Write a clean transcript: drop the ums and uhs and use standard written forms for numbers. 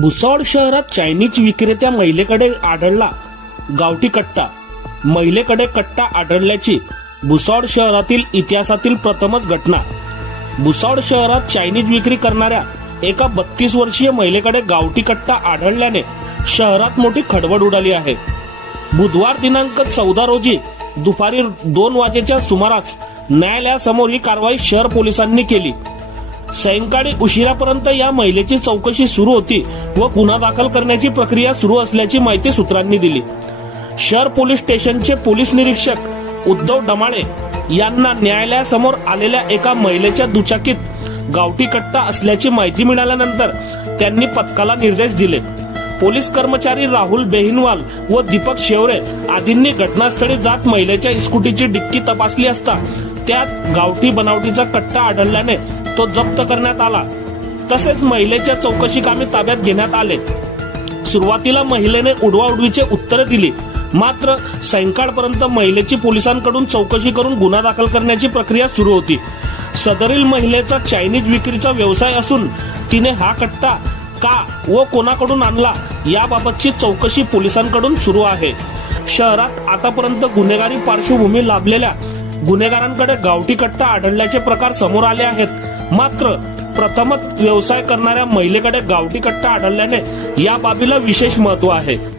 भुसावळ शहरात चायनीज विक्रेत्या महिलेकडे आढळला गावठी कट्टा. महिलेकडे कट्टा आढळल्याची भुसावळ शहरातील इतिहासातील प्रथमच घटना. भुसावळ शहरात चायनीज विक्री करणाऱ्या एका 32 वर्षीय महिलेकडे गावठी कट्टा आढळल्याने शहरात मोठी खळबळ उडाली आहे. बुधवार दिनांक 14 रोजी दुपारी 2 वाजेच्या सुमारास न्यायालयासमोर ही कारवाई शहर पोलिसांनी केली. सायंकाळी उशिरापर्यंत या महिलेची चौकशी सुरू होती व गुन्हा दाखल करण्याची प्रक्रिया सुरू असल्याची माहिती सूत्रांनी दिली. शहर पोलीस स्टेशनचे पोलीस निरीक्षक उद्धव डमाळे यांना न्यायालयासमोर आलेल्या एका महिलेच्या दुचाकीत गावठी कट्टा असल्याची माहिती मिळाल्यानंतर त्यांनी पथकाला निर्देश दिले. पोलीस कर्मचारी राहुल बेहिनवाल व दीपक शेवरे आदींनी घटनास्थळी जात महिलेच्या स्कूटीची डिक्की तपासली असता त्यात गावठी बनावटीचा कट्टा आढळल्याने तो जप्त करण्यात आला. तसेच महिलेच्या चौकशी कामी ताब्यात घेण्यात आले. सुरुवातीला महिलेने उडवाउडवीची उत्तरे दिली, मात्र सायंकाळपर्यंत महिलेची पोलिसांकडून चौकशी करून गुन्हा दाखल करण्याची प्रक्रिया सुरू होती. सदरील महिलेचा चायनीज विक्रीचा व्यवसाय असून तिने हा कट्टा का व कोणाकडून आणला याबाबतची चौकशी पोलिसांकडून सुरू आहे. शहरात आतापर्यंत गुन्हेगारी पार्श्वभूमी लाभलेल्या गुन्हेगारांकडे गावठी कट्टा आढळल्याचे प्रकार समोर आले आहेत. मात्र प्रथमच व्यवसाय करणाऱ्या महिलेकडे गावठी कट्टा आढळल्याने या बाबीला विशेष महत्त्व आहे.